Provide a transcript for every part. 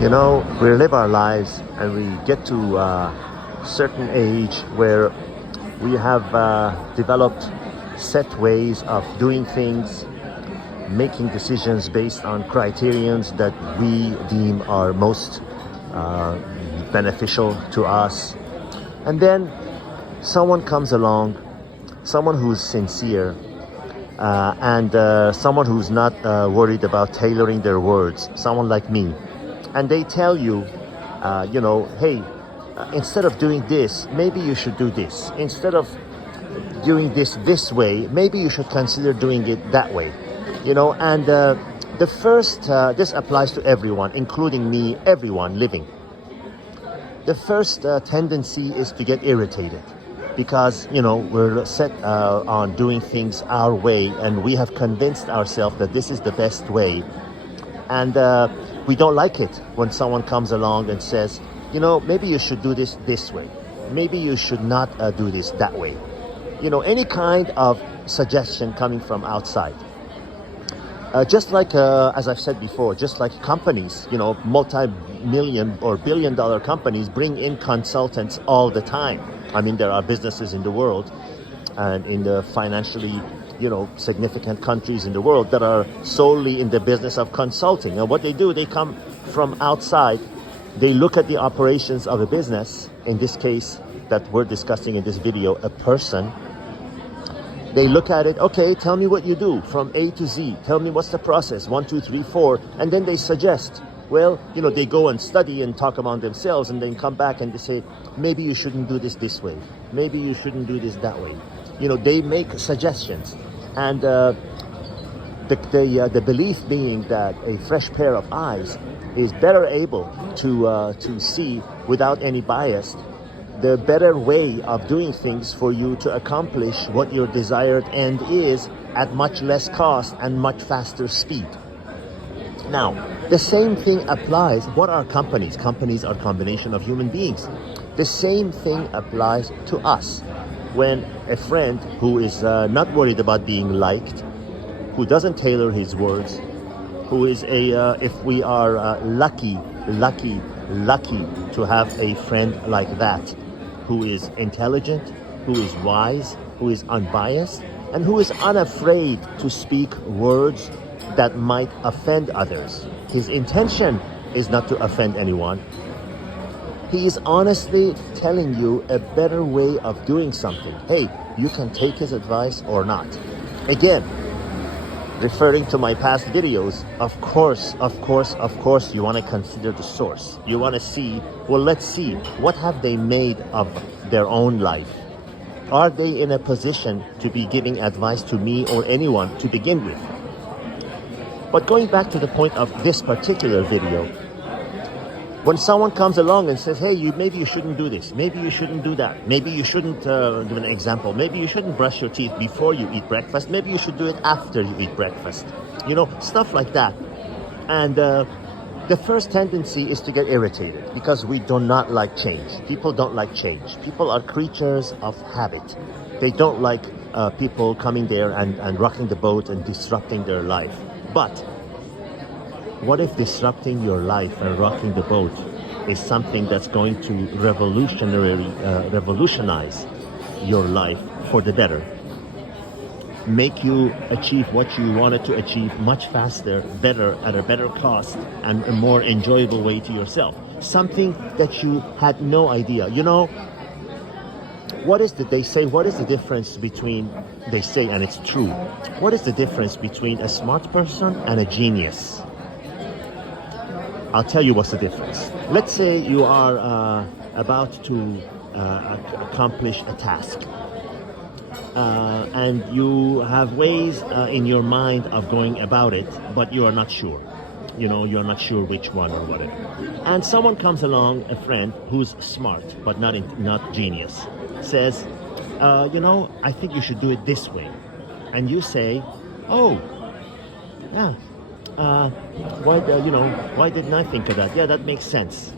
You know, we live our lives and we get to a certain age where we have developed set ways of doing things, making decisions based on criterions that we deem are most uh, beneficial to us. And then someone comes along, someone who's sincere, and someone who's not worried about tailoring their words, someone like me. And they tell you, hey, instead of doing this, maybe you should do this. Instead of doing this way, maybe you should consider doing it that way. And the first, this applies to everyone, including me, everyone living. The first tendency is to get irritated because, we're set on doing things our way and we have convinced ourselves that this is the best way. And we don't like it when someone comes along and says, maybe you should do this way. Maybe you should not do this that way. Any kind of suggestion coming from outside. Just like, as I've said before, just like companies, multi-million or billion-dollar companies bring in consultants all the time. I mean, there are businesses in the world and in the financially, significant countries in the world that are solely in the business of consulting. And what they do, they come from outside, they look at the operations of a business, in this case that we're discussing in this video, a person. They look at it, okay, tell me what you do from A to Z. Tell me what's the process, 1, 2, 3, 4. And then they suggest, well, they go and study and talk among themselves and then come back and they say, maybe you shouldn't do this way. Maybe you shouldn't do this that way. They make suggestions. And the belief being that a fresh pair of eyes is better able to see without any bias the better way of doing things for you to accomplish what your desired end is at much less cost and much faster speed. Now, the same thing applies. What are companies? Companies are a combination of human beings. The same thing applies to us. When a friend who is not worried about being liked, who doesn't tailor his words, who is if we are lucky to have a friend like that, who is intelligent, who is wise, who is unbiased, and who is unafraid to speak words that might offend others. His intention is not to offend anyone. He is honestly telling you a better way of doing something. Hey, you can take his advice or not. Again, referring to my past videos, of course, you want to consider the source. You want to see, well, let's see, what have they made of their own life? Are they in a position to be giving advice to me or anyone to begin with? But going back to the point of this particular video, when someone comes along and says, hey, maybe you shouldn't do this, maybe you shouldn't do that, maybe you shouldn't, give an example, maybe you shouldn't brush your teeth before you eat breakfast, maybe you should do it after you eat breakfast, stuff like that. And the first tendency is to get irritated because we do not like change. People don't like change. People are creatures of habit. They don't like people coming there and rocking the boat and disrupting their life. But what if disrupting your life and rocking the boat is something that's going to revolutionize your life for the better? Make you achieve what you wanted to achieve much faster, better, at a better cost, and a more enjoyable way to yourself. Something that you had no idea. What is they say, what is the difference between, they say, and it's true, what is the difference between a smart person and a genius? I'll tell you what's the difference. Let's say you are about to accomplish a task. And you have ways in your mind of going about it, but you are not sure. You're not sure which one or whatever. And someone comes along, a friend who's smart, but not genius, says, I think you should do it this way. And you say, oh, yeah. Why didn't I think of that? Yeah, that makes sense.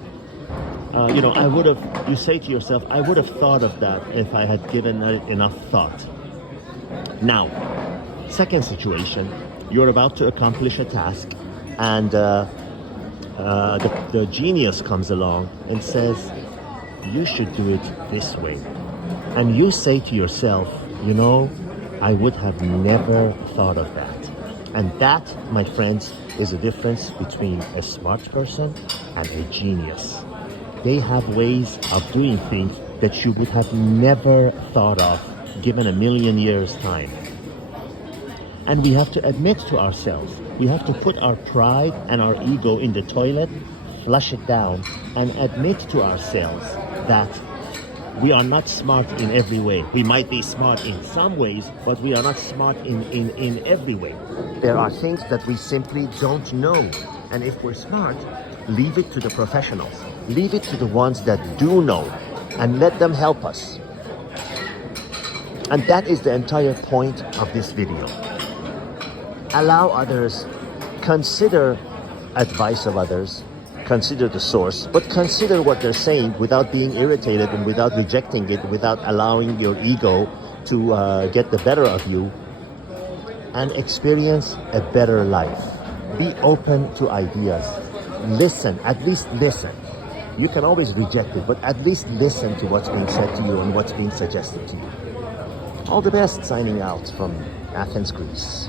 You say to yourself, I would have thought of that if I had given it enough thought. Now, second situation, you're about to accomplish a task and the genius comes along and says, you should do it this way. And you say to yourself, you know, I would have never thought of that. And that, my friends, is the difference between a smart person and a genius. They have ways of doing things that you would have never thought of given a million years' time. And we have to admit to ourselves, we have to put our pride and our ego in the toilet, flush it down, and admit to ourselves that we are not smart in every way. We might be smart in some ways, but we are not smart in every way. There are things that we simply don't know. And if we're smart, leave it to the professionals. Leave it to the ones that do know and let them help us. And that is the entire point of this video. Allow others, consider advice of others, consider the source, but consider what they're saying without being irritated and without rejecting it, without allowing your ego to get the better of you, and experience a better life. Be open to ideas. Listen, at least listen. You can always reject it, but at least listen to what's being said to you and what's being suggested to you. All the best, signing out from Athens, Greece.